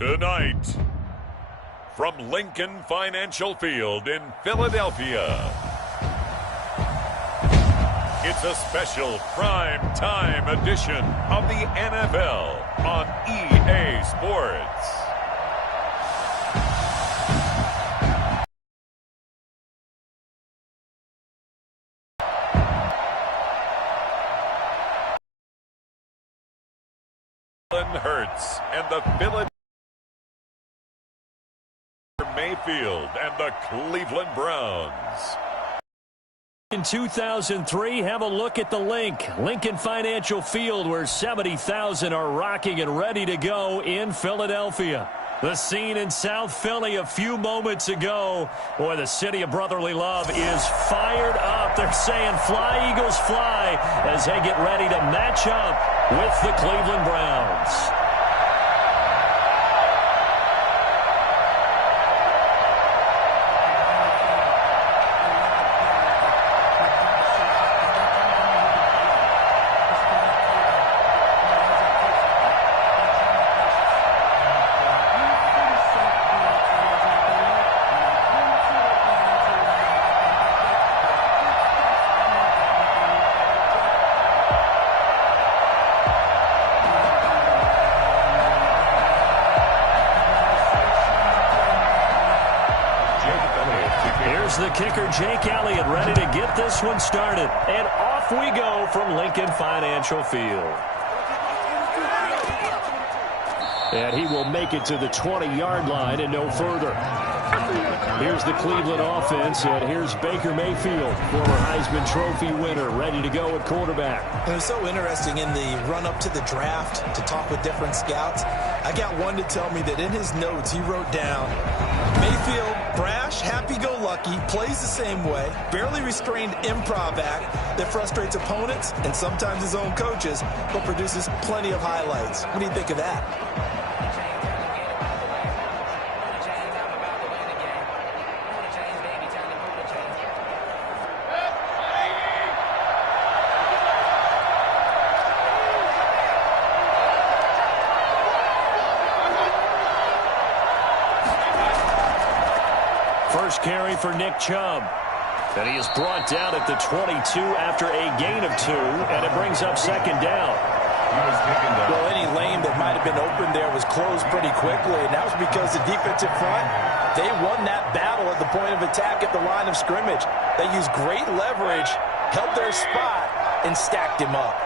Tonight, from Lincoln Financial Field in Philadelphia, it's a special prime time edition of the NFL on EA Sports. Hurts and the Philadelphia Mayfield and the Cleveland Browns. In 2003, have a look at the Lincoln Financial Field, where 70,000 are rocking and ready to go in Philadelphia. The scene in South Philly a few moments ago. Boy, the city of brotherly love is fired up. They're saying, "Fly, Eagles, fly," as they get ready to match up with the Cleveland Browns. The kicker, Jake Elliott, ready to get this one started. And off we go from Lincoln Financial Field. And he will make it to the 20-yard line and no further. Here's the Cleveland offense, and here's Baker Mayfield, former Heisman Trophy winner, ready to go at quarterback. It was so interesting in the run-up to the draft to talk with different scouts. I got one to tell me that in his notes he wrote down, Mayfield, brash, happy-go-lucky, plays the same way, barely restrained improv act that frustrates opponents and sometimes his own coaches, but produces plenty of highlights. What do you think of that? First carry for Nick Chubb. And he is brought down at the 22 after a gain of 2, and it brings up second down. Well, any lane that might have been open there was closed pretty quickly, and that was because the defensive front, they won that battle at the point of attack at the line of scrimmage. They used great leverage, held their spot, and stacked him up.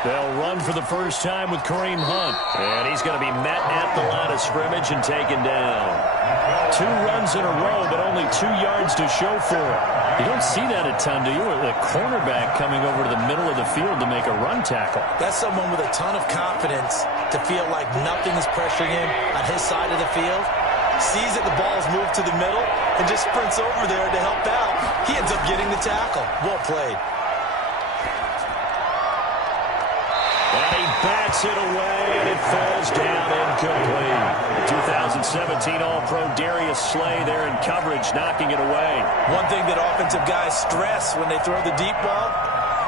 They'll run for the first time with Kareem Hunt. And he's going to be met at the line of scrimmage and taken down. 2 runs in a row, but only 2 yards to show for it. You don't see that a ton, do you? The cornerback coming over to the middle of the field to make a run tackle. That's someone with a ton of confidence to feel like nothing is pressuring him on his side of the field. Sees that the ball is moved to the middle and just sprints over there to help out. He ends up getting the tackle. Well played. Bats it away, and it falls down incomplete. 2017 All-Pro Darius Slay there in coverage, knocking it away. One thing that offensive guys stress when they throw the deep ball,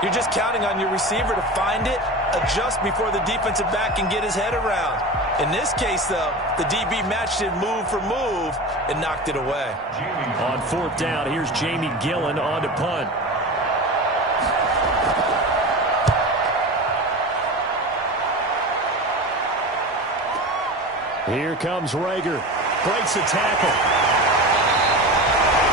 you're just counting on your receiver to find it, adjust before the defensive back can get his head around. In this case, though, the DB matched it move for move and knocked it away. On 4th down, here's Jamie Gillen on to punt. Here comes Rager. Breaks a tackle.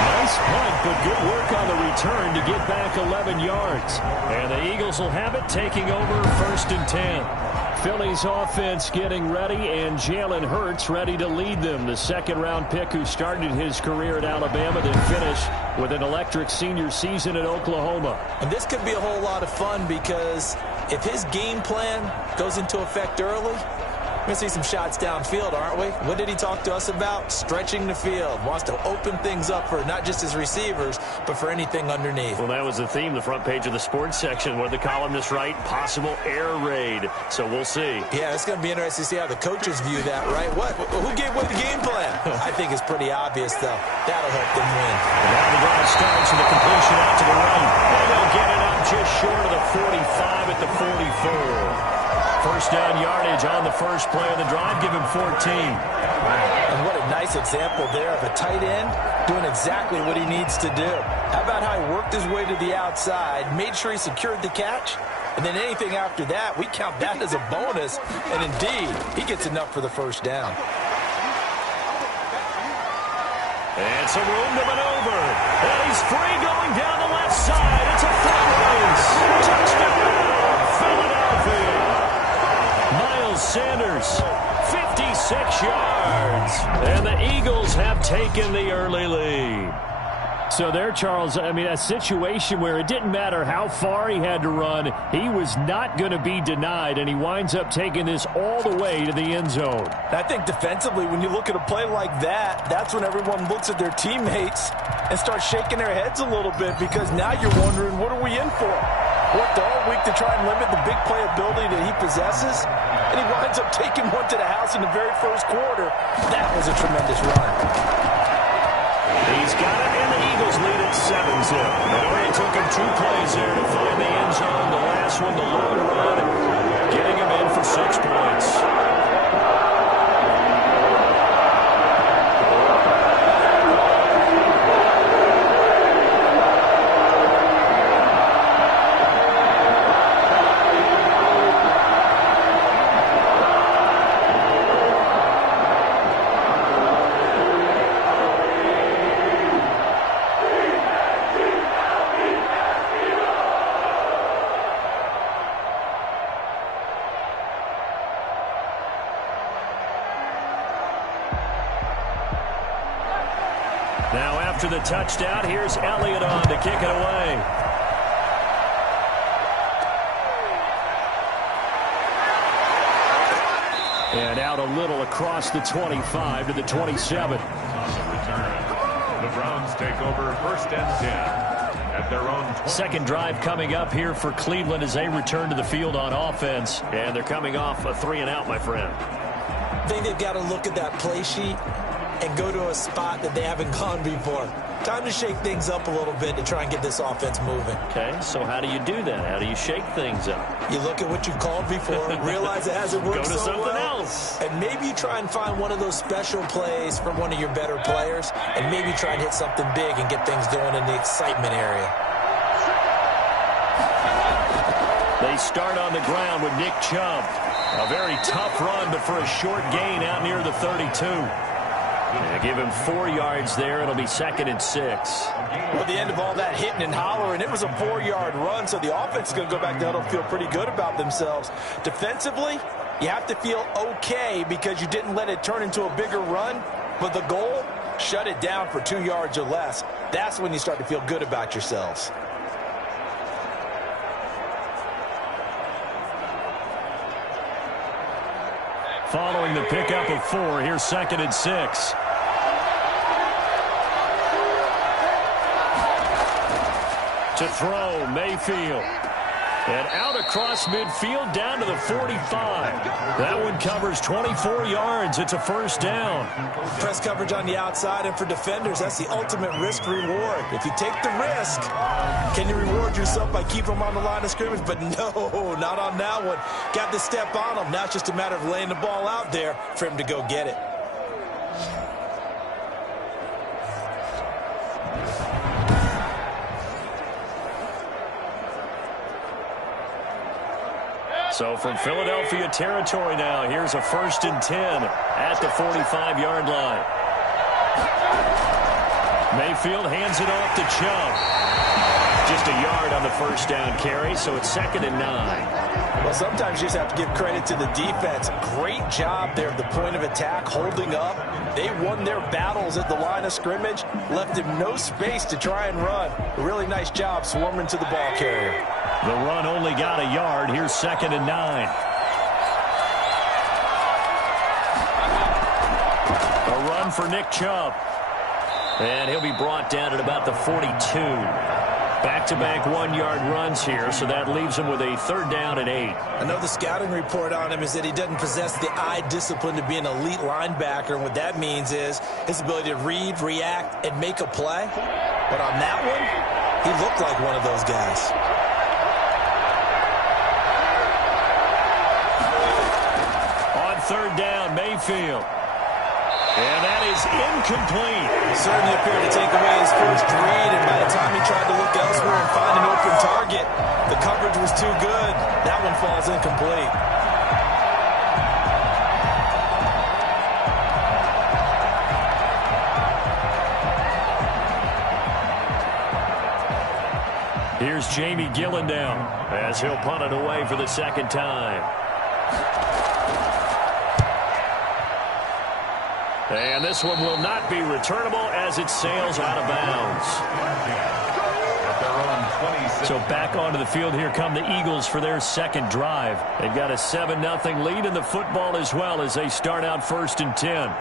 Nice punt, but good work on the return to get back 11 yards. And the Eagles will have it, taking over 1st and 10. Philly's offense getting ready, and Jalen Hurts ready to lead them. The 2nd-round pick who started his career at Alabama, then finished with an electric senior season at Oklahoma. And this could be a whole lot of fun because if his game plan goes into effect early, We're going to see some shots downfield, aren't we? What did he talk to us about? Stretching the field. Wants to open things up for not just his receivers, but for anything underneath. Well, that was the theme, the front page of the sports section, where the columnists write possible air raid. So we'll see. Yeah, it's going to be interesting to see how the coaches view that, right? Who gave away the game plan? I think it's pretty obvious, though. That'll help them win. And now the drive starts with a completion out to the right. And they'll get it up just short of the 45 at the 44. First down yardage on the first play of the drive. Give him 14. And what a nice example there of a tight end doing exactly what he needs to do. How about how he worked his way to the outside, made sure he secured the catch, and then anything after that, we count that as a bonus. And indeed, he gets enough for the first down. And some room to maneuver. And he's free going down the left side. It's a foot race. Touchdown, Philadelphia. Miles Sanders, 56 yards. And the Eagles have taken the early lead. So there, Charles, I mean, a situation where it didn't matter how far he had to run, he was not going to be denied, and he winds up taking this all the way to the end zone. I think defensively, when you look at a play like that, that's when everyone looks at their teammates and starts shaking their heads a little bit, because now you're wondering, what are we in for? Worked all week to try and limit the big play ability that he possesses, and he winds up taking one to the house in the very first quarter. That was a tremendous run. He's got it, and the Eagles lead at 7-0. It took him 2 plays there to find the end zone. The last one, the long run, getting him in for 6 points. Now after the touchdown, here's Elliott on to kick it away. And out a little across the 25 to the 27. The Browns take over 1st and 10 at their own 20. Second drive coming up here for Cleveland as they return to the field on offense. And they're coming off a 3-and-out, my friend. I think they've got to look at that play sheet and go to a spot that they haven't gone before. Time to shake things up a little bit to try and get this offense moving. Okay, so how do you do that? How do you shake things up? You look at what you've called before, realize it hasn't worked Go to so something well, else. and maybe you try and find one of those special plays from one of your better players, and maybe try and hit something big and get things going in the excitement area. They start on the ground with Nick Chubb. A very tough run, but for a short gain out near the 32. Yeah, give him 4 yards there. It'll be 2nd and 6. Well, the end of all that hitting and hollering, it was a 4-yard run, so the offense is going to go back down and feel pretty good about themselves. Defensively, you have to feel okay because you didn't let it turn into a bigger run, but the goal, shut it down for 2 yards or less. That's when you start to feel good about yourselves. Following the pickup of 4, here's 2nd and 6. To throw, Mayfield. And out across midfield down to the 45. That one covers 24 yards. It's a first down. Press coverage on the outside, and for defenders, that's the ultimate risk reward. If you take the risk, can you reward yourself by keeping them on the line of scrimmage? But no, not on that one. Got to step on them. Now it's just a matter of laying the ball out there for him to go get it. So from Philadelphia territory now, here's a 1st and 10 at the 45-yard line. Mayfield hands it off to Chubb. Just a yard on the first down carry, so it's 2nd and 9. Well, sometimes you just have to give credit to the defense. Great job there at the point of attack, holding up. They won their battles at the line of scrimmage, left him no space to try and run. A really nice job swarming to the ball carrier. The run only got a yard. Here's 2nd and 9. one for Nick Chubb. And he'll be brought down at about the 42. Back-to-back one-yard runs here, so that leaves him with a 3rd down and 8. I know the scouting report on him is that he doesn't possess the eye discipline to be an elite linebacker, and what that means is his ability to read, react, and make a play. But on that one, he looked like one of those guys. On 3rd down, Mayfield. And that is incomplete. Certainly appeared to take away his first read, and by the time he tried to look elsewhere and find an open target, the coverage was too good. That one falls incomplete. Here's Jamie Gillen down as he'll punt it away for the 2nd time. And this one will not be returnable as it sails out of bounds. So back onto the field, here come the Eagles for their 2nd drive. They've got a 7-0 lead in the football as well as they start out 1st and 10.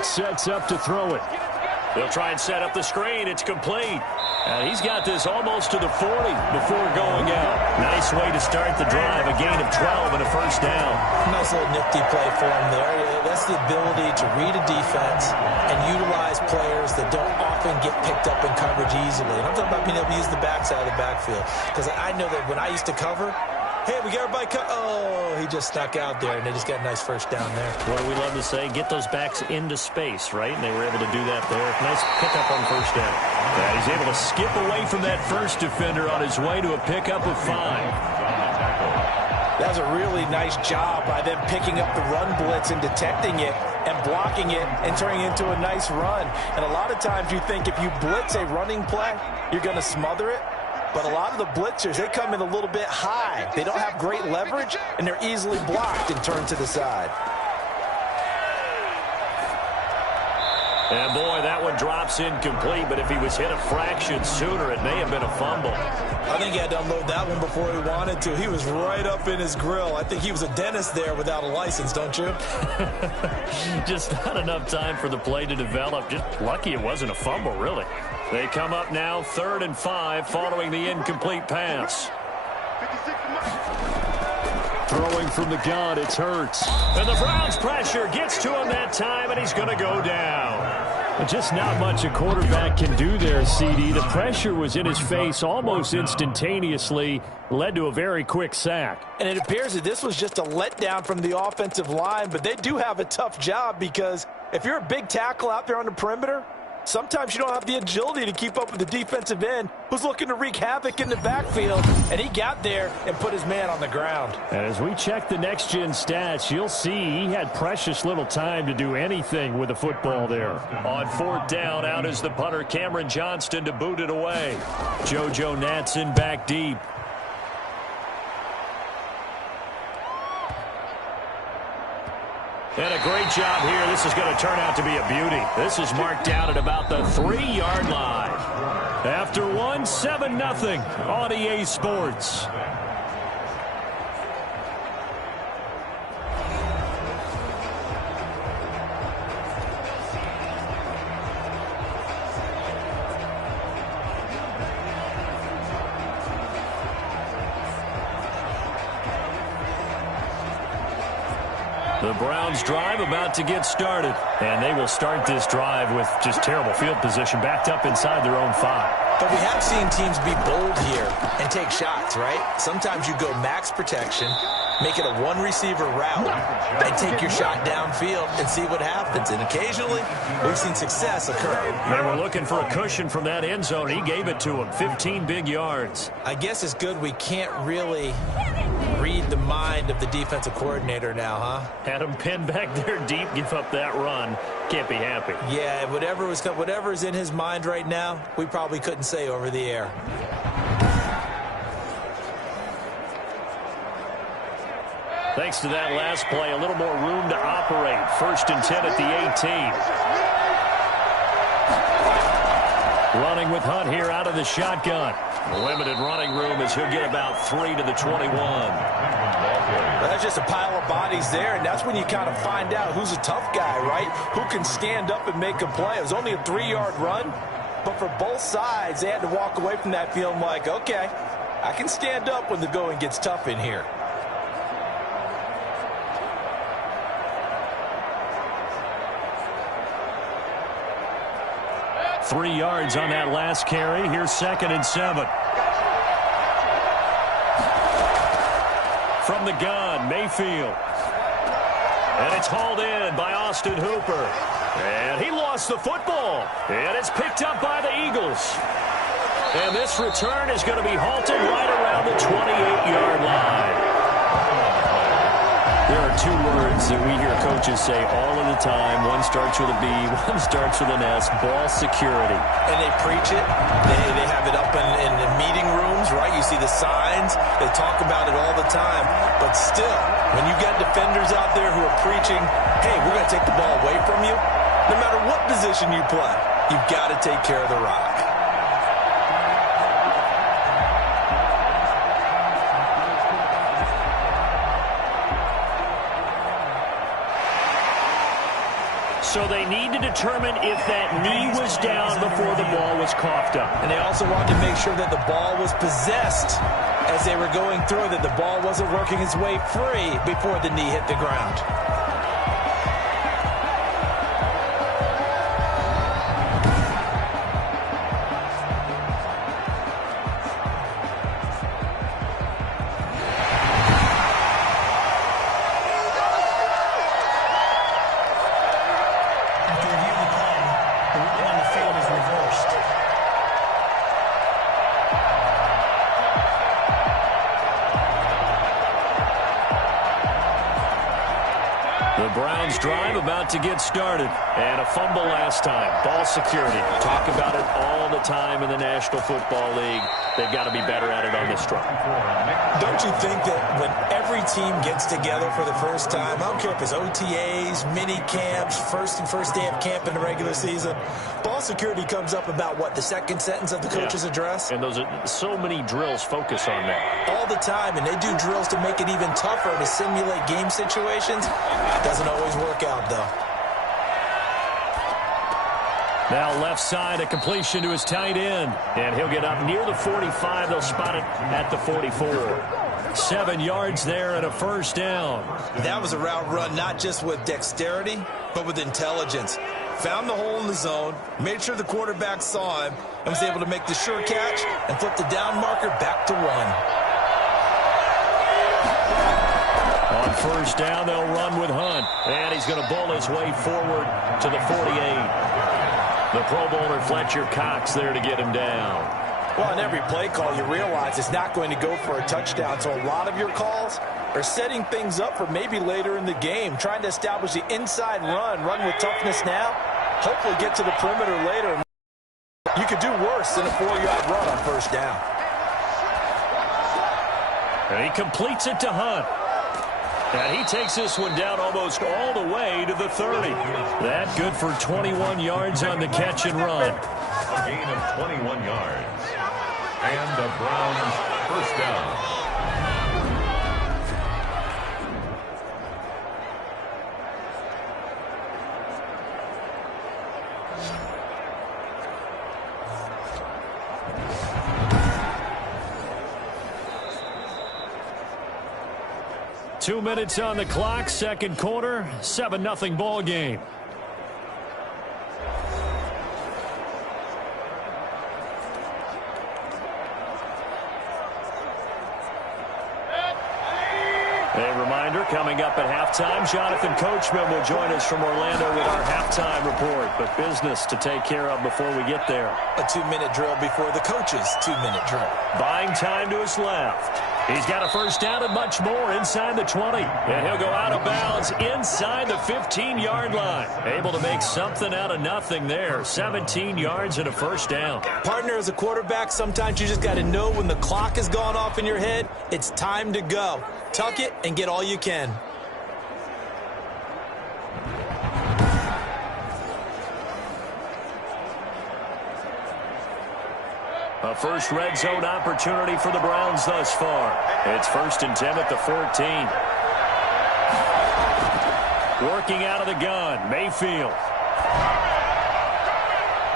Sets up to throw it. They'll try and set up the screen. It's complete. He's got this almost to the 40 before going out. Nice way to start the drive. A gain of 12 and a 1st down. Nice little nifty play for him there. That's the ability to read a defense and utilize players that don't often get picked up in coverage easily. And I'm talking about being able to use the backside of the backfield. Because I know that when I used to cover, hey, we got everybody cut. Oh, he just stuck out there, and they just got a nice 1st down there. What do we love to say? Get those backs into space, right? And they were able to do that there. Nice pickup on 1st down. He's able to skip away from that first defender on his way to a pickup of 5. That was a really nice job by them picking up the run blitz and detecting it and blocking it and turning it into a nice run. And a lot of times you think if you blitz a running play, you're going to smother it. But a lot of the blitzers, they come in a little bit high. They don't have great leverage, and they're easily blocked and turned to the side. And, boy, that one drops incomplete, but if he was hit a fraction sooner, it may have been a fumble. I think he had to unload that one before he wanted to. He was right up in his grill. I think he was a dentist there without a license, don't you? Just not enough time for the play to develop. Just lucky it wasn't a fumble, really. They come up now 3rd and 5 following the incomplete pass. Throwing from the gun, it's Hurts. And the Browns' pressure gets to him that time, and he's going to go down. Just not much a quarterback can do there, CD. The pressure was in his face almost instantaneously, led to a very quick sack. And it appears that this was just a letdown from the offensive line, but they do have a tough job because if you're a big tackle out there on the perimeter, sometimes you don't have the agility to keep up with the defensive end who's looking to wreak havoc in the backfield, and he got there and put his man on the ground. And as we check the next-gen stats, you'll see he had precious little time to do anything with the football there. On 4th down, out is the punter Cameron Johnston to boot it away. JoJo Natson back deep. And a great job here. This is going to turn out to be a beauty. This is marked down at about the 3-yard line. After one, 7-0 on EA Sports. The Browns drive about to get started. And they will start this drive with just terrible field position, backed up inside their own 5. But we have seen teams be bold here and take shots, right? Sometimes you go max protection, make it a one-receiver route, and take your shot downfield and see what happens. And occasionally, we've seen success occur. They were looking for a cushion from that end zone. He gave it to him, 15 big yards. I guess it's good we can't really read the mind of the defensive coordinator now, huh? Had him pinned back there deep, give up that run. Can't be happy. Yeah, whatever is in his mind right now, we probably couldn't say over the air. Thanks to that last play, a little more room to operate. 1st and 10 at the 18. Running with Hunt here out of the shotgun. Limited running room as he'll get about 3 to the 21. That's just a pile of bodies there, and that's when you kind of find out who's a tough guy, right? Who can stand up and make a play. It was only a 3-yard run, but for both sides, they had to walk away from that feeling like, okay, I can stand up when the going gets tough in here. Three yards on that last carry. Here's 2nd and 7. From the gun, Mayfield. And it's hauled in by Austin Hooper. And he lost the football. And it's picked up by the Eagles. And this return is going to be halted right around the 28-yard line. There are two words that we hear coaches say all of the time. One starts with a B, one starts with an S, ball security. And they preach it. They have it up in the meeting rooms, right? You see the signs. They talk about it all the time. But still, when you got defenders out there who are preaching, hey, we're going to take the ball away from you, no matter what position you play, you've got to take care of the rock. So they need to determine if that knee was down before the ball was coughed up. And they also wanted to make sure that the ball was possessed as they were going through, that the ball wasn't working its way free before the knee hit the ground. Drive about to get started. And a fumble last time. Ball security. Talk about it all the time in the National Football League. They've got to be better at it on this drive. Don't you think that when every team gets together for the first time, I don't care if it's OTAs, mini camps, first day of camp in the regular season, ball security comes up about, what, the second sentence of the coach's address? And those are so many drills focus on that. All the time, and they do drills to make it even tougher to simulate game situations. Doesn't always work out, though. Now left side, a completion to his tight end. And he'll get up near the 45. They'll spot it at the 44. 7 yards there and a first down. That was a route run not just with dexterity, but with intelligence. Found the hole in the zone, made sure the quarterback saw him, and was able to make the sure catch and flip the down marker back to 1. On first down, they'll run with Hunt. And he's going to bowl his way forward to the 48. The Pro Bowler Fletcher Cox there to get him down. Well, in every play call, you realize it's not going to go for a touchdown. So a lot of your calls are setting things up for maybe later in the game, trying to establish the inside run with toughness now, hopefully get to the perimeter later. You could do worse than a 4-yard run on first down. And he completes it to Hunt. And he takes this one down almost all the way to the 30. That good for 21 yards on the catch and run. A gain of 21 yards. And the Browns first down. Two minutes on the clock, second quarter, 7-0 ball game. A reminder, coming up at halftime, Jonathan Coachman will join us from Orlando with our halftime report. But business to take care of before we get there. A 2-minute drill before the coach's 2-minute drill. Buying time to his left. He's got a first down and much more inside the 20. And he'll go out of bounds inside the 15-yard line. Able to make something out of nothing there. 17 yards and a first down. Partner, as a quarterback, sometimes you just got to know when the clock has gone off in your head, it's time to go. Tuck it and get all you can. A first red zone opportunity for the Browns thus far. It's 1st and 10 at the 14. Working out of the gun, Mayfield.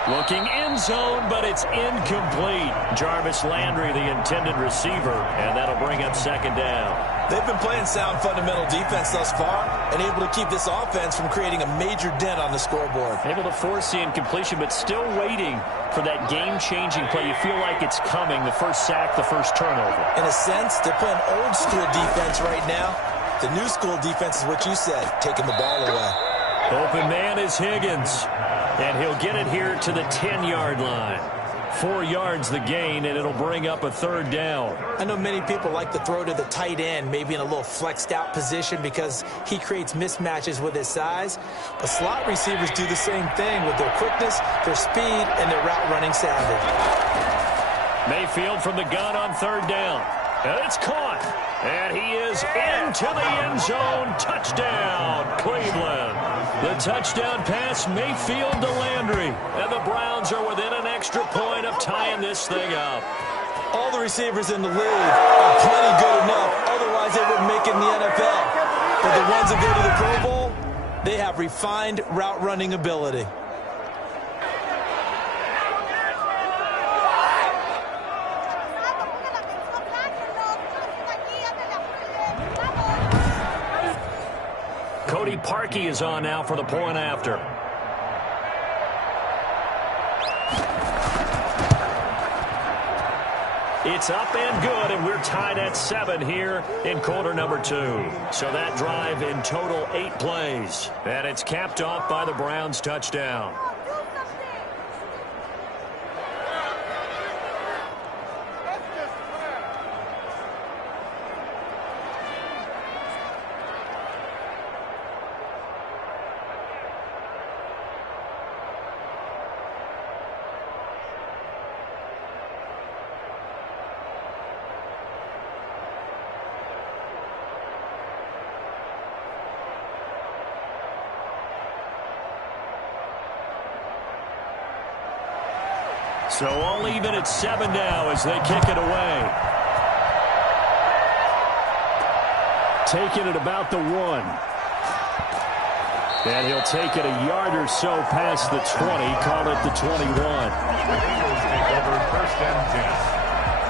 Looking end zone, but it's incomplete. Jarvis Landry, the intended receiver, and that'll bring up 2nd down. They've been playing sound fundamental defense thus far and able to keep this offense from creating a major dent on the scoreboard. Able to force the incompletion, but still waiting for that game-changing play. You feel like it's coming, the first sack, the first turnover. In a sense, they're playing old school defense right now. The new school defense is what you said, taking the ball away. Open man is Higgins, and he'll get it here to the 10-yard line. 4 yards the gain, and it'll bring up a 3rd down. I know many people like to throw to the tight end, maybe in a little flexed out position because he creates mismatches with his size. But slot receivers do the same thing with their quickness, their speed, and their route running savvy. Mayfield from the gun on 3rd down. And it's caught. And he is into the end zone. Touchdown, Cleveland. The touchdown pass, Mayfield to Landry. And the Browns are within an extra point of tying this thing up. All the receivers in the league are plenty good enough. Otherwise, they wouldn't make it in the NFL. But the ones that go to the Pro Bowl, they have refined route running ability. Cody Parkey is on now for the point after. It's up and good, and we're tied at 7 here in quarter number 2. So that drive in total 8 plays. And it's capped off by the Browns' touchdown. So all even at 7 now as they kick it away. Taking it about the 1. And he'll take it a yard or so past the 20, call it the 21. First and 10.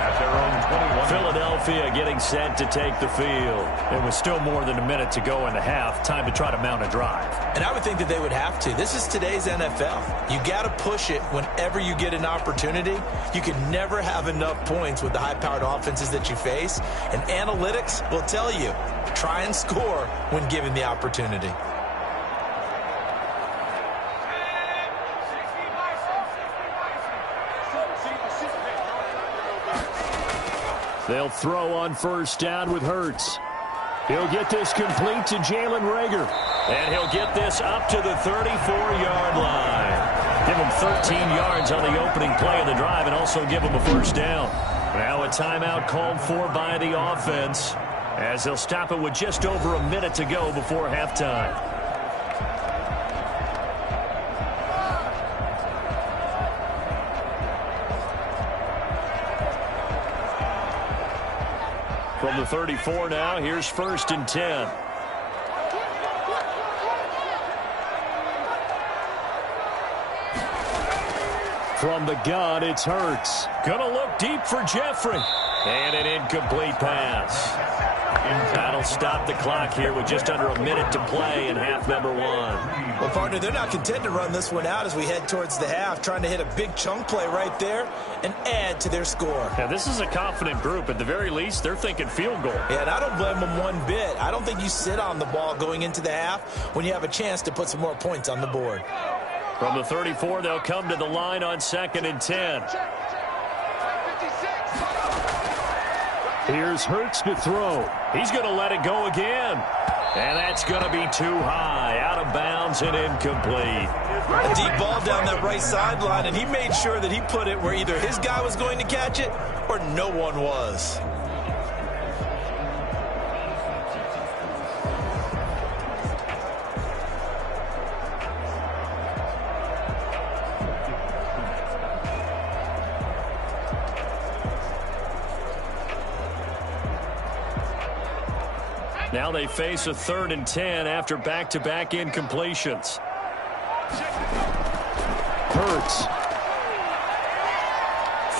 At their own 21. Philadelphia getting set to take the field. It was still more than a minute to go in the half. Time to try to mount a drive. And I would think that they would have to. This is today's NFL. You got to push it whenever you get an opportunity. You can never have enough points with the high-powered offenses that you face. And analytics will tell you, try and score when given the opportunity. They'll throw on first down with Hurts. He'll get this complete to Jalen Reagor. And he'll get this up to the 34-yard line. Give him 13 yards on the opening play of the drive and also give him a first down. Now a timeout called for by the offense as they'll stop it with just over a minute to go before halftime. From the 34 now, here's 1st and 10. From the gun, it's Hurts. Gonna look deep for Jeffrey. And an incomplete pass. That'll stop the clock here with just under a minute to play in half number 1. Well, partner, they're not content to run this one out as we head towards the half, trying to hit a big chunk play right there and add to their score. Yeah, this is a confident group. At the very least, they're thinking field goal. Yeah, and I don't blame them one bit. I don't think you sit on the ball going into the half when you have a chance to put some more points on the board. From the 34, they'll come to the line on 2nd and 10. Here's Hurts to throw. He's going to let it go again. And that's going to be too high, out of bounds and incomplete. A deep ball down that right sideline, and he made sure that he put it where either his guy was going to catch it or no one was. Now they face a 3rd and 10 after back-to-back incompletions. Hurts.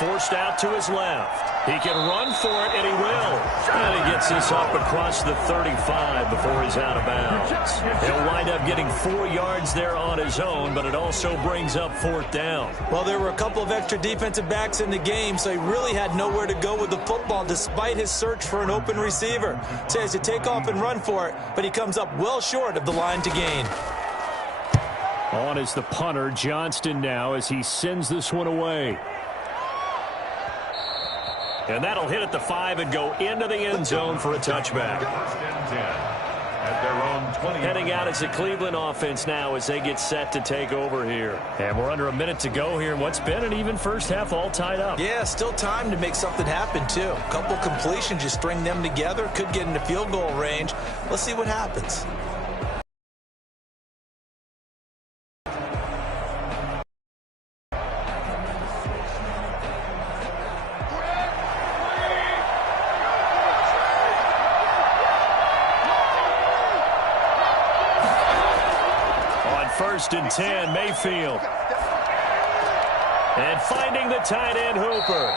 Forced out to his left. He can run for it, and he will. And he gets this up across the 35 before he's out of bounds. He'll wind up getting 4 yards there on his own, but it also brings up 4th down. Well, there were a couple of extra defensive backs in the game, so he really had nowhere to go with the football despite his search for an open receiver. So he has to take off and run for it, but he comes up well short of the line to gain. On is the punter, Johnston, now as he sends this one away. And that'll hit at the 5 and go into the end zone for a touchback. Heading out as the Cleveland offense now as they get set to take over here. And we're under a minute to go here in what's been an even first half, all tied up. Yeah, still time to make something happen, too. A couple completions, you string them together, could get into field goal range. Let's see what happens. First and 10, Mayfield. And finding the tight end, Hooper.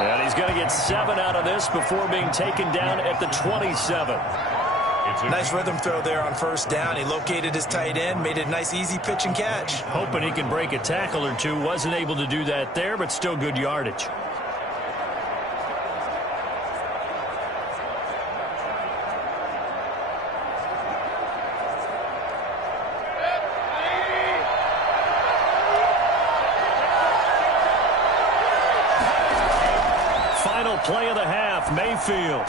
And he's going to get 7 out of this before being taken down at the 27. Nice rhythm throw there on first down. He located his tight end, made it a nice easy pitch and catch. Hoping he can break a tackle or two. Wasn't able to do that there, but still good yardage. Play of the half, Mayfield.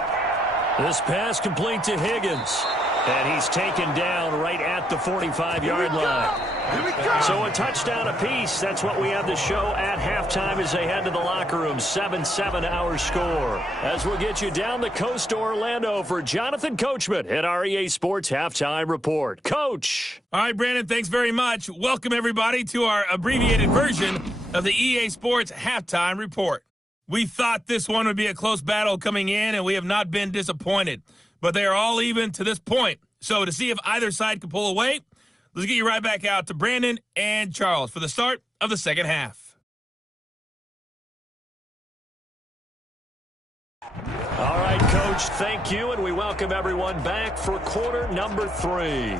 This pass complete to Higgins. And he's taken down right at the 45-yard line. So a touchdown apiece. That's what we have to show at halftime as they head to the locker room. 7-7 our score. As we'll get you down the coast to Orlando for Jonathan Coachman at our EA Sports Halftime Report. Coach. All right, Brandon, thanks very much. Welcome, everybody, to our abbreviated version of the EA Sports Halftime Report. We thought this one would be a close battle coming in, and we have not been disappointed. But they are all even to this point. So to see if either side can pull away, let's get you right back out to Brandon and Charles for the start of the second half. All right, Coach, thank you, and we welcome everyone back for quarter number 3.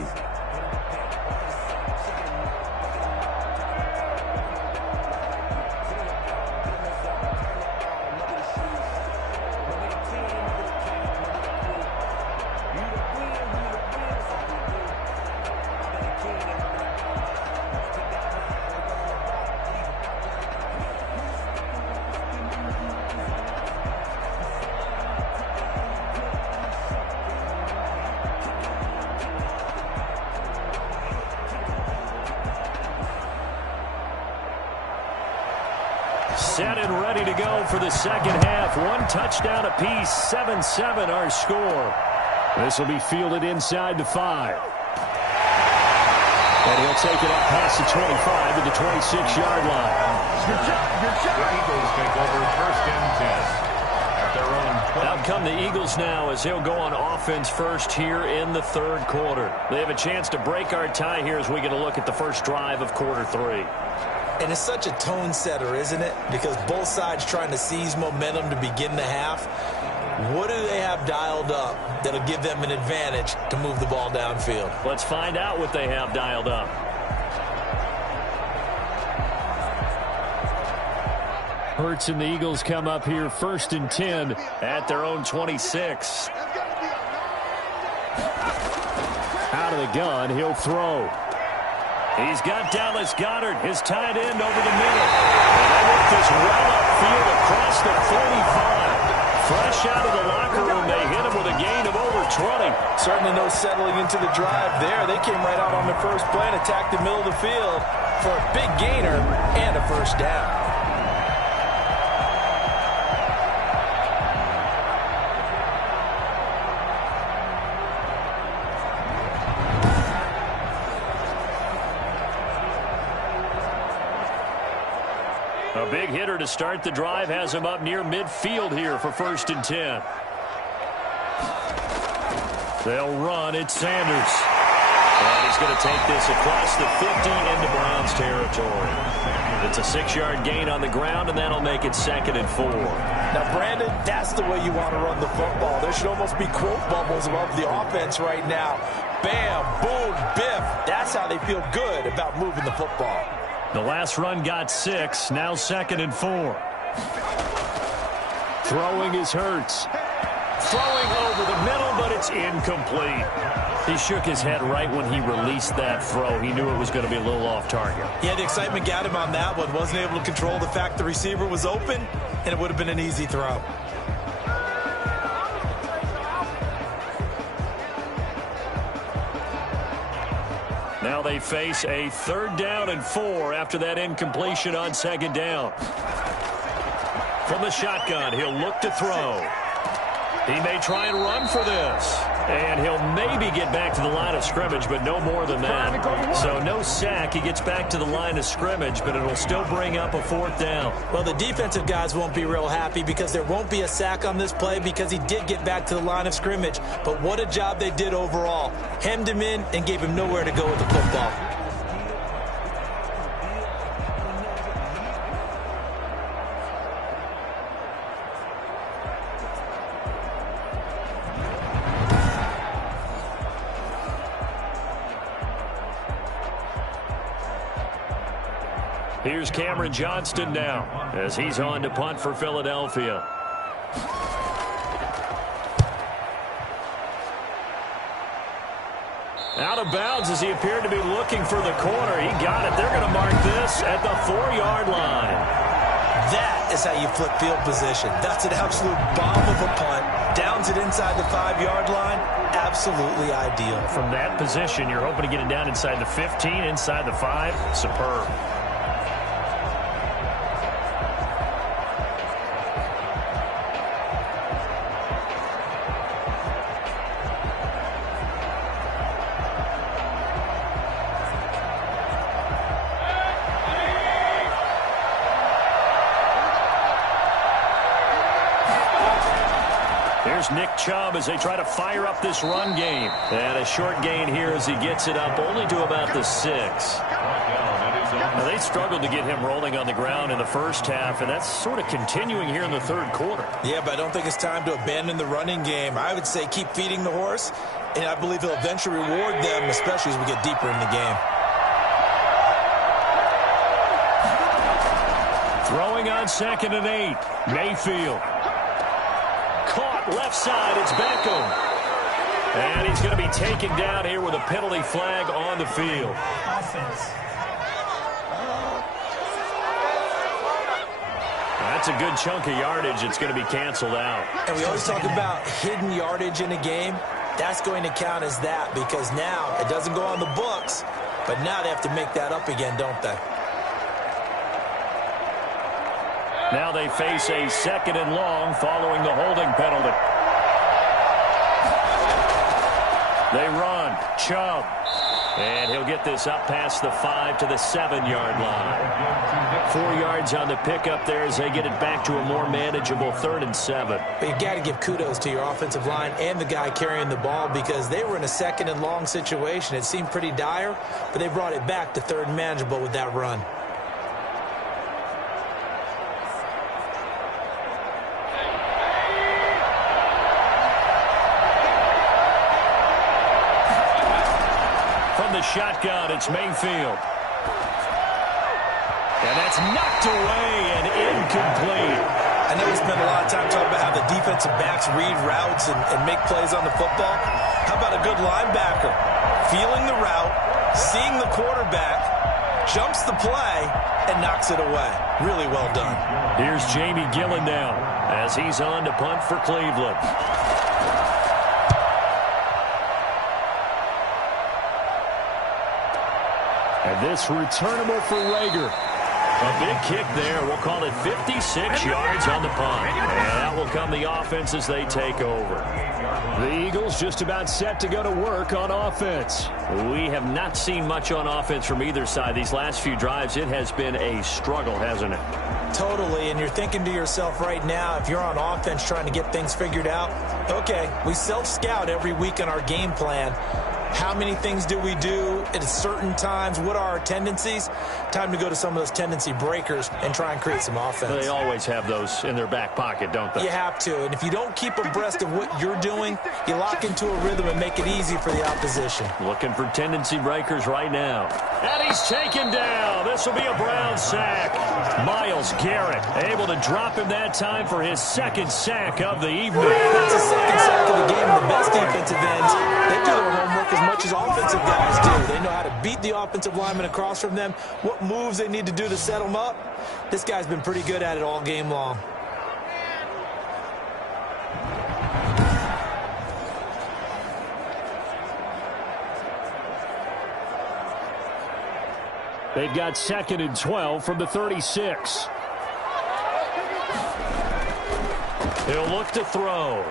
Set and ready to go for the second half. 1 touchdown apiece, 7-7 our score. This will be fielded inside the 5. And he'll take it up past the 25 to the 26-yard line. Good job. The Eagles take over first and 10. At their own 20. Out come the Eagles now as they'll go on offense first here in the third quarter. They have a chance to break our tie here as we get a look at the first drive of quarter 3. And it's such a tone setter, isn't it? Because both sides trying to seize momentum to begin the half. What do they have dialed up that'll give them an advantage to move the ball downfield? Let's find out what they have dialed up. Hurts and the Eagles come up here first and 10 at their own 26. Out of the gun, he'll throw. He's got Dallas Goedert, his tight end, over the middle. And they work this well upfield across the 35. Fresh out of the locker room, they hit him with a gain of over 20. Certainly no settling into the drive there. They came right out on the first play and attacked the middle of the field for a big gainer and a first down. A big hitter to start the drive has him up near midfield here for 1st and 10. They'll run. It's Sanders. And he's going to take this across the 50 into Browns territory. It's a 6-yard gain on the ground, and that'll make it 2nd and 4. Now, Brandon, that's the way you want to run the football. There should almost be quote bubbles above the offense right now. Bam, boom, biff. That's how they feel good about moving the football. The last run got 6, now 2nd and 4. Throwing is Hurts. Throwing over the middle, but it's incomplete. He shook his head right when he released that throw. He knew it was going to be a little off target. Yeah, the excitement got him on that one. Wasn't able to control the fact the receiver was open, and it would have been an easy throw. Now they face a 3rd down and 4 after that incompletion on 2nd down. From the shotgun, he'll look to throw. He may try and run for this. And he'll maybe get back to the line of scrimmage, but no more than that. So no sack. He gets back to the line of scrimmage, but it'll still bring up a 4th down. Well, the defensive guys won't be real happy because there won't be a sack on this play because he did get back to the line of scrimmage. But what a job they did overall. Hemmed him in and gave him nowhere to go with the football. Here's Cameron Johnston now as he's on to punt for Philadelphia. Out of bounds as he appeared to be looking for the corner. He got it. They're going to mark this at the 4-yard line. That is how you flip field position. That's an absolute bomb of a punt. Downs it inside the 5-yard line. Absolutely ideal. From that position, you're hoping to get it down inside the 15, inside the 5. Superb. Here's Nick Chubb as they try to fire up this run game. And a short gain here as he gets it up only to about the 6. Now, they struggled to get him rolling on the ground in the first half, and that's sort of continuing here in the 3rd quarter. Yeah, but I don't think it's time to abandon the running game. I would say keep feeding the horse, and I believe he'll eventually reward them, especially as we get deeper in the game. Throwing on 2nd and 8. Mayfield. Caught left side. It's Beckham. And he's going to be taken down here with a penalty flag on the field. That's a good chunk of yardage. It's going to be canceled out. And we always talk about hidden yardage in a game. That's going to count as that because now it doesn't go on the books, but now they have to make that up again, don't they? Now they face a 2nd and long following the holding penalty. They run. Chubb. And he'll get this up past the 5 to the 7-yard line. 4 yards on the pickup there as they get it back to a more manageable 3rd and 7. But you've got to give kudos to your offensive line and the guy carrying the ball because they were in a 2nd and long situation. It seemed pretty dire, but they brought it back to 3rd and manageable with that run. Shotgun, it's Mayfield. And that's knocked away and incomplete. I know we spent a lot of time talking about how the defensive backs read routes and make plays on the football. How about a good linebacker? Feeling the route, seeing the quarterback, jumps the play, and knocks it away. Really well done. Here's Jamie Gillen now as he's on to punt for Cleveland. And this returnable for Rager. A big kick there. We'll call it 56 yards on the punt. And that will come the offense as they take over. The Eagles just about set to go to work on offense. We have not seen much on offense from either side. These last few drives, it has been a struggle, hasn't it? Totally, and you're thinking to yourself right now, if you're on offense trying to get things figured out, okay, we self-scout every week on our game plan. How many things do we do at certain times? What are our tendencies? Time to go to some of those tendency breakers and try and create some offense. They always have those in their back pocket, don't they? You have to, and if you don't keep abreast of what you're doing, you lock into a rhythm and make it easy for the opposition. Looking for tendency breakers right now. And he's taken down. This will be a Brown sack. Myles Garrett able to drop him that time for his second sack of the evening. That's the second sack of the game. The best defensive ends, they do their homework as much as offensive guys do. They know how to beat the offensive lineman across from them, what moves they need to do to set them up. This guy's been pretty good at it all game long. They've got 2nd and 12 from the 36. He'll look to throw.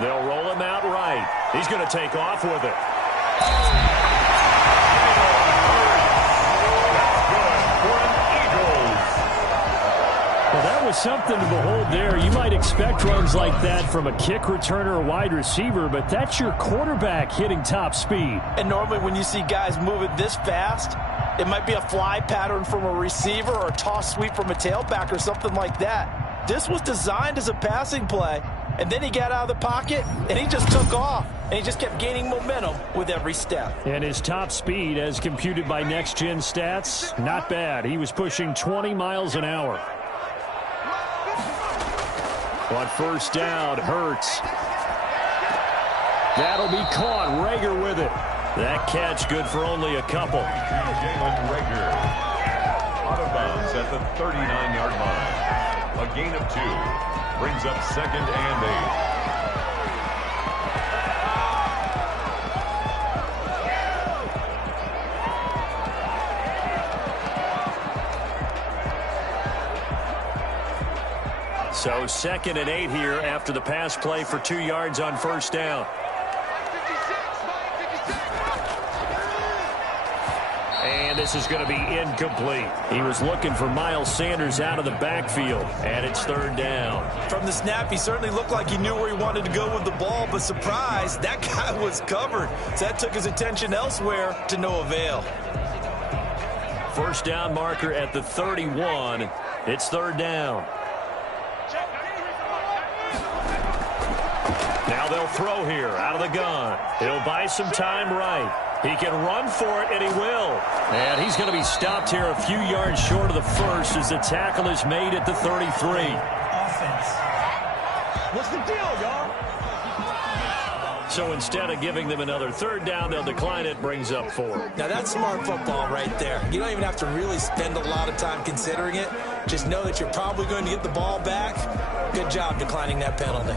They'll roll him out right. He's going to take off with it. Well, that was something to behold there. You might expect runs like that from a kick returner or wide receiver, but that's your quarterback hitting top speed. And normally when you see guys moving this fast, it might be a fly pattern from a receiver or a toss sweep from a tailback or something like that. This was designed as a passing play, and then he got out of the pocket, and he just took off, and he just kept gaining momentum with every step. And his top speed, as computed by Next Gen Stats, not bad. He was pushing 20 miles an hour. On first down, Hurts. That'll be caught. Rager with it. That catch good for only a couple. Jalen Rager out of bounds at the 39-yard line. A gain of 2 brings up 2nd and 8. So 2nd and 8 here after the pass play for 2 yards on first down. And this is going to be incomplete. He was looking for Miles Sanders out of the backfield, and it's 3rd down. From the snap, he certainly looked like he knew where he wanted to go with the ball, but surprise, that guy was covered. So that took his attention elsewhere to no avail. First down marker at the 31. It's 3rd down. Now they'll throw here out of the gun. He'll buy some time right. He can run for it, and he will. And he's going to be stopped here a few yards short of the first as the tackle is made at the 33. Offense. What's the deal, y'all? So instead of giving them another 3rd down, they'll decline it, brings up 4. Now that's smart football right there. You don't even have to really spend a lot of time considering it. Just know that you're probably going to get the ball back. Good job declining that penalty.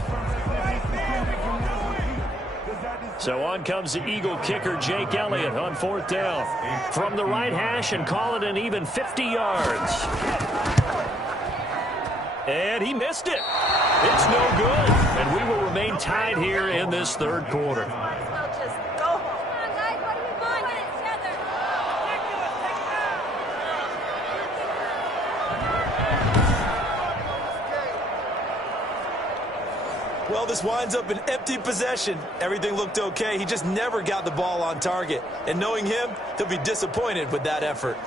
So on comes the Eagle kicker, Jake Elliott, on 4th down. From the right hash and call it an even 50 yards. And he missed it. It's no good. And we will remain tied here in this 3rd quarter. Well, this winds up an empty possession. Everything looked okay. He just never got the ball on target. And knowing him, he'll be disappointed with that effort.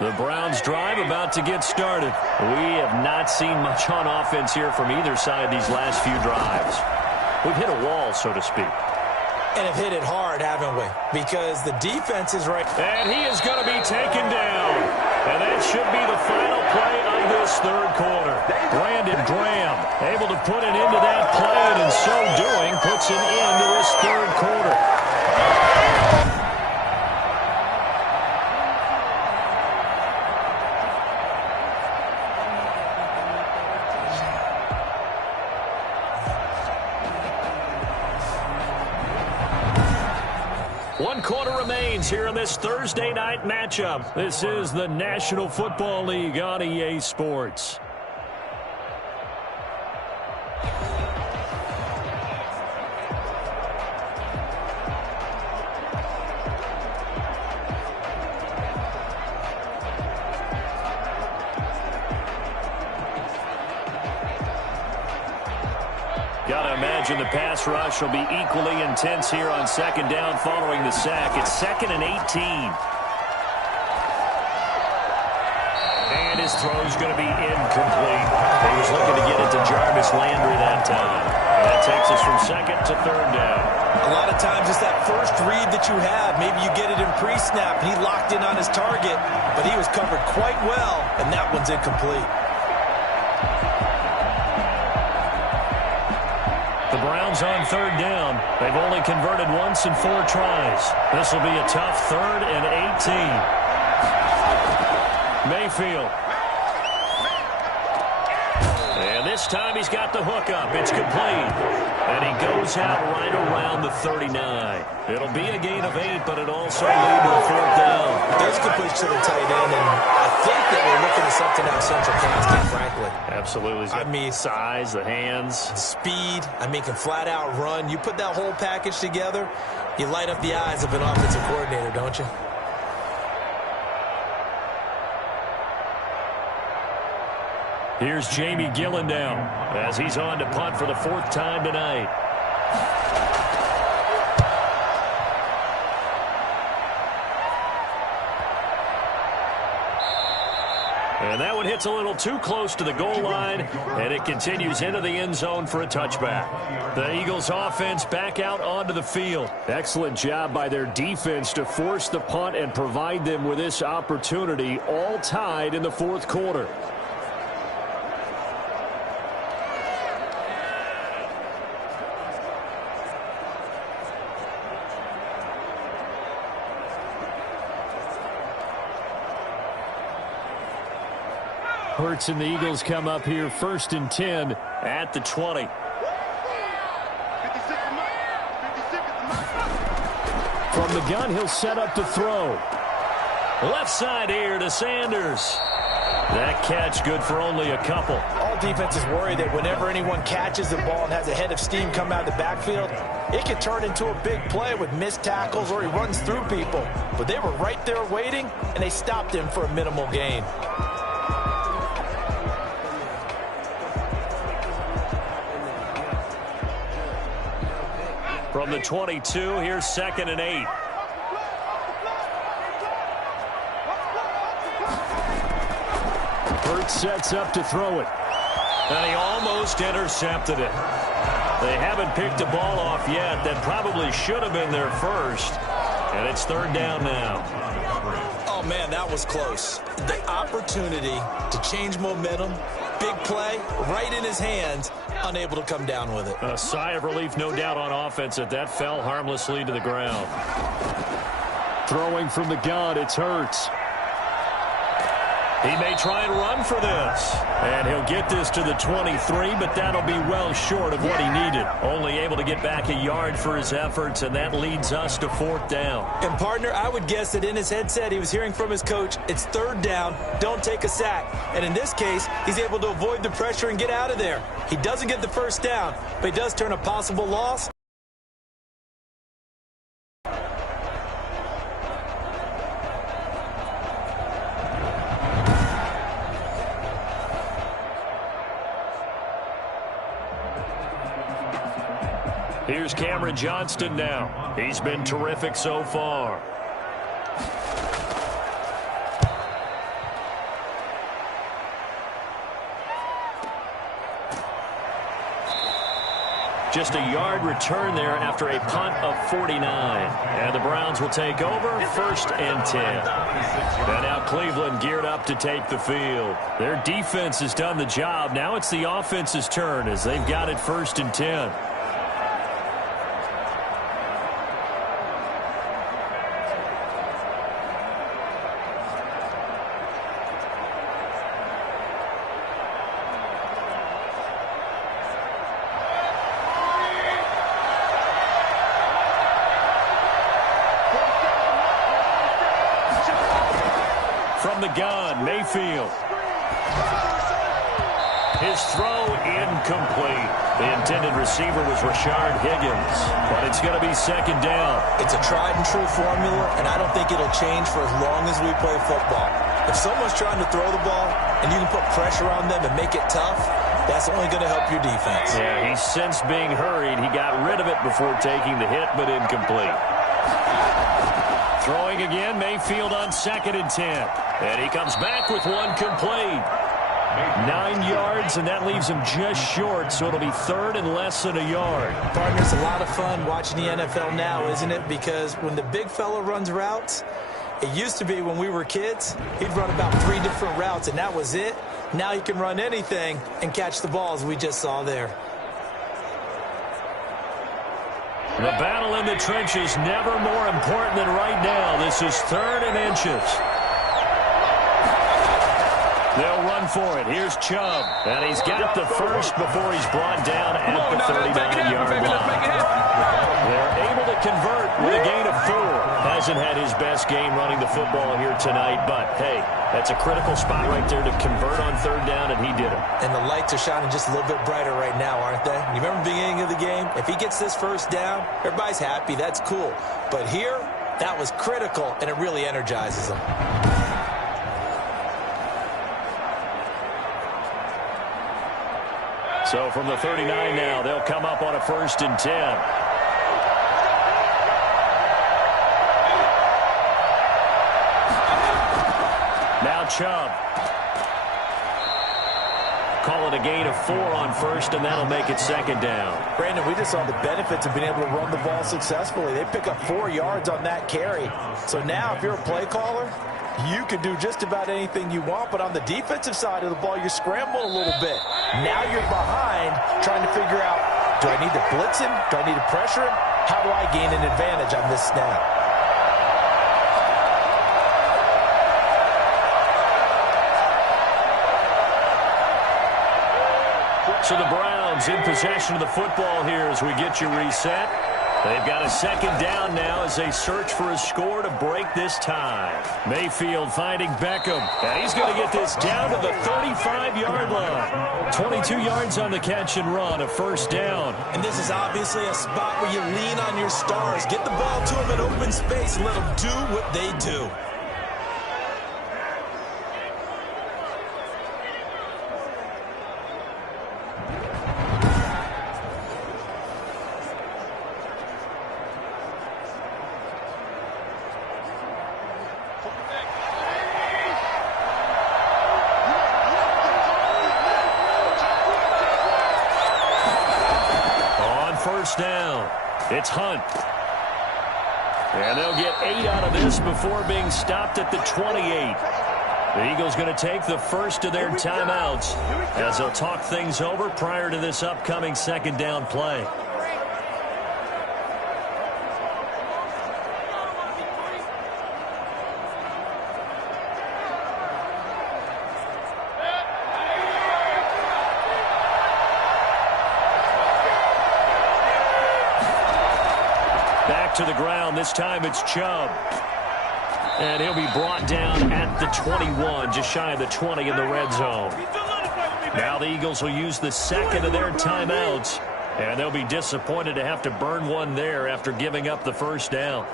The Browns drive about to get started. We have not seen much on offense here from either side these last few drives. We've hit a wall, so to speak. And have hit it hard, haven't we? Because the defense is right. And he is going to be taken down. And that should be the final play of this 3rd quarter. Brandon Graham able to put an end to that play, and in so doing, puts an end to this third quarter. One quarter remains here in this Thursday night matchup. This is the National Football League on EA Sports. Gotta imagine the pass rush will be equally intense here on second down following the sack. It's 2nd and 18. And his throw's going to be incomplete. He was looking to get it to Jarvis Landry that time. And that takes us from 2nd to 3rd down. A lot of times it's that first read that you have. Maybe you get it in pre-snap. He locked in on his target, but he was covered quite well, and that one's incomplete. The Browns on 3rd down. They've only converted once in 4 tries. This will be a tough 3rd and 18. Mayfield. And this time he's got the hook up. It's complete. And he goes out right around the 39. It'll be a gain of 8, but it also lead to a 4th down. There's good push to the tight end, and I think that we're looking at something out central casting, frankly. Absolutely. I mean, size, the hands. Speed. I mean, can flat out run. You put that whole package together, you light up the eyes of an offensive coordinator, don't you? Here's Jamie Gillen now as he's on to punt for the 4th time tonight. And that one hits a little too close to the goal line, and it continues into the end zone for a touchback. The Eagles offense back out onto the field. Excellent job by their defense to force the punt and provide them with this opportunity, all tied in the 4th quarter. Hurts and the Eagles come up here 1st and 10 at the 20. From the gun, he'll set up to throw. Left side here to Sanders. That catch good for only a couple. All defenses worry that whenever anyone catches the ball and has a head of steam come out of the backfield, it can turn into a big play with missed tackles or he runs through people. But they were right there waiting, and they stopped him for a minimal gain. From the 22, here's 2nd and 8. Hurts sets up to throw it. And he almost intercepted it. They haven't picked a ball off yet. That probably should have been their first. And it's 3rd down now. Oh, man, that was close. The opportunity to change momentum, big play, right in his hands, unable to come down with it. A sigh of relief, no doubt, on offense that fell harmlessly to the ground. Throwing from the gun, it's Hurts. He may try and run for this. And he'll get this to the 23, but that'll be well short of what he needed. Only able to get back a yard for his efforts, and that leads us to 4th down. And, partner, I would guess that in his headset he was hearing from his coach, it's 3rd down, don't take a sack. And in this case, he's able to avoid the pressure and get out of there. He doesn't get the 1st down, but he does turn a possible loss. Here's Cameron Johnston now. He's been terrific so far. Just a yard return there after a punt of 49. And the Browns will take over 1st and 10. And now Cleveland geared up to take the field. Their defense has done the job. Now it's the offense's turn as they've got it 1st and 10. Mayfield. His throw incomplete. The intended receiver was Rashard Higgins, but it's going to be second down. It's a tried and true formula, and I don't think it'll change for as long as we play football. If someone's trying to throw the ball and you can put pressure on them and make it tough, that's only going to help your defense. Yeah, he's since being hurried. He got rid of it before taking the hit, but incomplete. Throwing again, Mayfield on 2nd and 10. And he comes back with one complete. 9 yards, and that leaves him just short, so it'll be 3rd and less than a yard. Partner, it's a lot of fun watching the NFL now, isn't it? Because when the big fella runs routes, it used to be when we were kids, he'd run about 3 different routes, and that was it. Now he can run anything and catch the balls we just saw there. The battle in the trenches never more important than right now. This is 3rd and inches. They'll run for it. Here's Chubb. And he's got the first before he's brought down at the 39-yard line. They're able to convert with a gain of 4. Hasn't had his best game running the football here tonight, but, hey, that's a critical spot right there to convert on 3rd down, and he did it. And the lights are shining just a little bit brighter right now, aren't they? You remember the beginning of the game? If he gets this first down, everybody's happy. That's cool. But here, that was critical, and it really energizes them. So from the 39 now, they'll come up on a 1st and 10. Now Chubb. Call it a gain of 4 on 1st, and that'll make it 2nd down. Brandon, we just saw the benefits of being able to run the ball successfully. They pick up 4 yards on that carry. So now if you're a play caller, you can do just about anything you want, but on the defensive side of the ball, you scramble a little bit. Now you're behind trying to figure out, do I need to blitz him? Do I need to pressure him? How do I gain an advantage on this snap? So the Browns in possession of the football here as we get you reset. They've got a 2nd down now as they search for a score to break this tie. Mayfield finding Beckham. And he's going to get this down to the 35-yard line. 22 yards on the catch and run, a 1st down. And this is obviously a spot where you lean on your stars. Get the ball to them in open space and let them do what they do. Down. It's Hunt. And they'll get 8 out of this before being stopped at the 28. The Eagles going to take the first of their timeouts as they'll talk things over prior to this upcoming 2nd down play. To the ground. This time it's Chubb. And he'll be brought down at the 21, just shy of the 20 in the red zone. Now the Eagles will use the 2nd of their timeouts, and they'll be disappointed to have to burn one there after giving up the 1st down.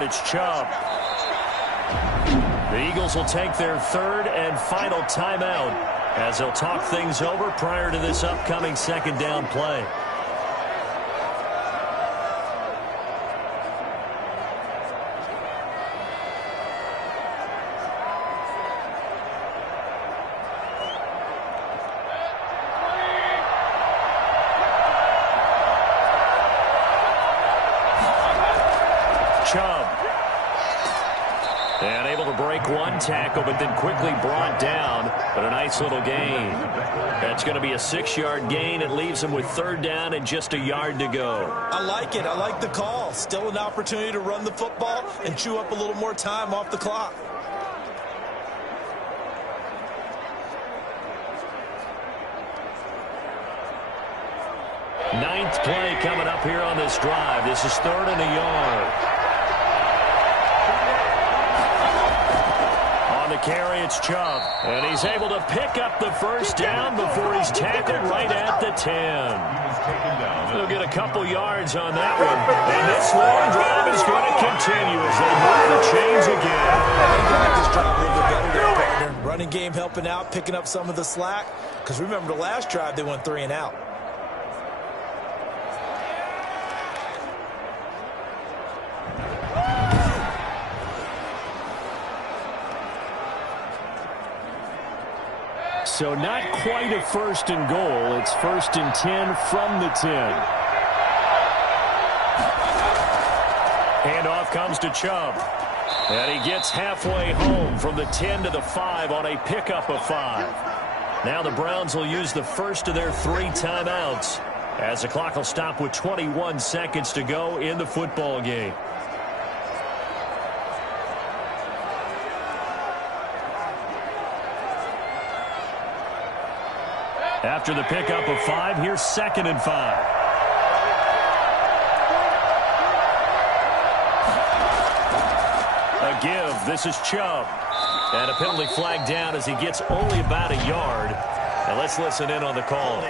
It's Chubb. The Eagles will take their 3rd and final timeout as they'll talk things over prior to this upcoming 2nd down play. Chubb. And able to break one tackle, but then quickly brought down. But a nice little gain. That's going to be a 6-yard gain. It leaves him with 3rd down and just a yard to go. I like it. I like the call. Still an opportunity to run the football and chew up a little more time off the clock. ninth play coming up here on this drive. This is 3rd and a yard. On the carry, it's Chubb. And he's able to pick up the first down before he's tackled right at the 10. He'll get a couple yards on that one. And this long drive is going to continue as they move the chains again. They can make this drive a little bit better there, partner. Running game helping out, picking up some of the slack. Because remember the last drive, they went 3 and out. So not quite a 1st and goal. It's 1st and 10 from the 10. Handoff comes to Chubb. And he gets halfway home from the 10 to the 5 on a pickup of 5. Now the Browns will use the first of their 3 timeouts as the clock will stop with 21 seconds to go in the football game. After the pickup of 5, here's 2nd and 5. A give. This is Chubb. And a penalty flag down as he gets only about a yard. And let's listen in on the call.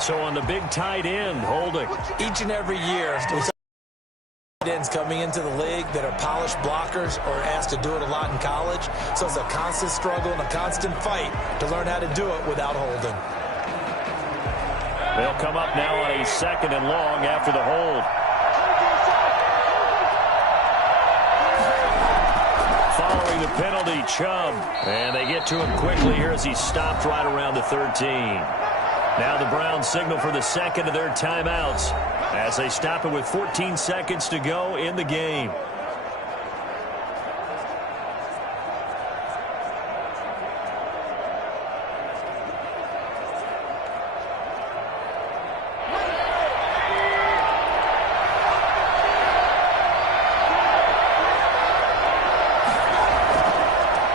So on the big tight end, holding. Each and every year, tight ends coming into the league that are polished blockers or asked to do it a lot in college. So it's a constant struggle and a constant fight to learn how to do it without holding. They'll come up now on a 2nd and long after the hold. Following the penalty, Chubb. And they get to him quickly here as he stopped right around the 13. Now the Browns signal for the 2nd of their timeouts as they stop it with 14 seconds to go in the game.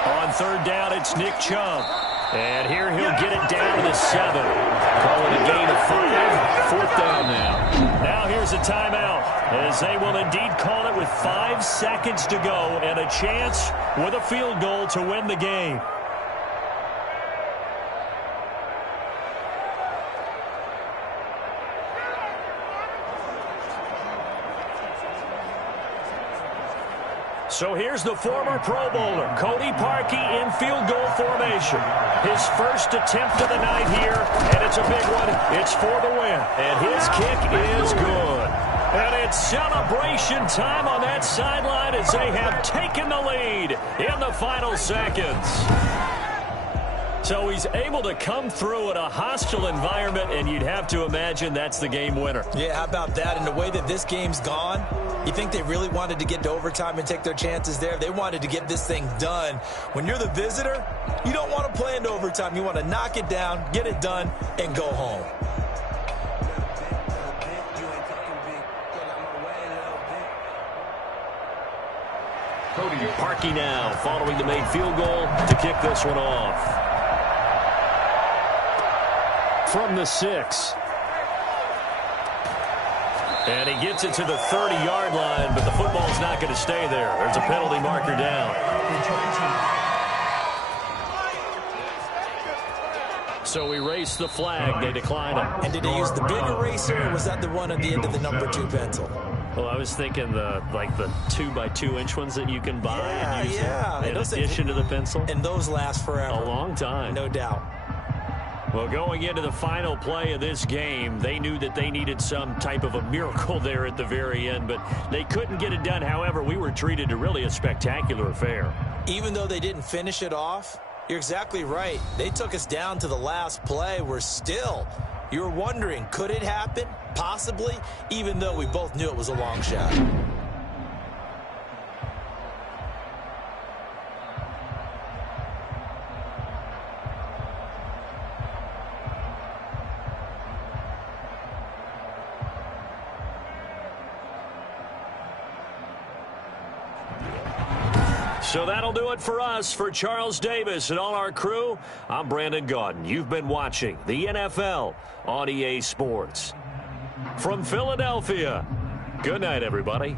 On 3rd down, it's Nick Chubb. And here he'll get it down to the 7. Calling a gain of 5. 4th down now. Now here's a timeout as they will indeed call it with 5 seconds to go and a chance with a field goal to win the game. So here's the former Pro Bowler, Cody Parkey, in field goal formation. His first attempt of the night here, and it's a big one. It's for the win, and his kick is good. And it's celebration time on that sideline as they have taken the lead in the final seconds. So he's able to come through in a hostile environment, and you'd have to imagine that's the game winner. Yeah, how about that? And the way that this game's gone, you think they really wanted to get to overtime and take their chances there? They wanted to get this thing done. When you're the visitor, you don't want to play into overtime. You want to knock it down, get it done, and go home. Cody Parkey now following the made field goal to kick this one off. From the 6. And he gets it to the 30-yard line, but the football's not going to stay there. There's a penalty marker down. So we race the flag. They decline it. And did they use the big eraser, or was that the one at the end of the number 2 pencil? Well, I was thinking the 2x2-inch ones that you can buy and use in addition to the pencil. And those last forever. A long time. No doubt. Well, going into the final play of this game, they knew that they needed some type of a miracle there at the very end, but they couldn't get it done. However, we were treated to really a spectacular affair. Even though they didn't finish it off, you're exactly right. They took us down to the last play. We're still, you were wondering, could it happen? Possibly, even though we both knew it was a long shot. So that'll do it for us. For Charles Davis and all our crew, I'm Brandon Gaudin. You've been watching the NFL on EA Sports. From Philadelphia, good night, everybody.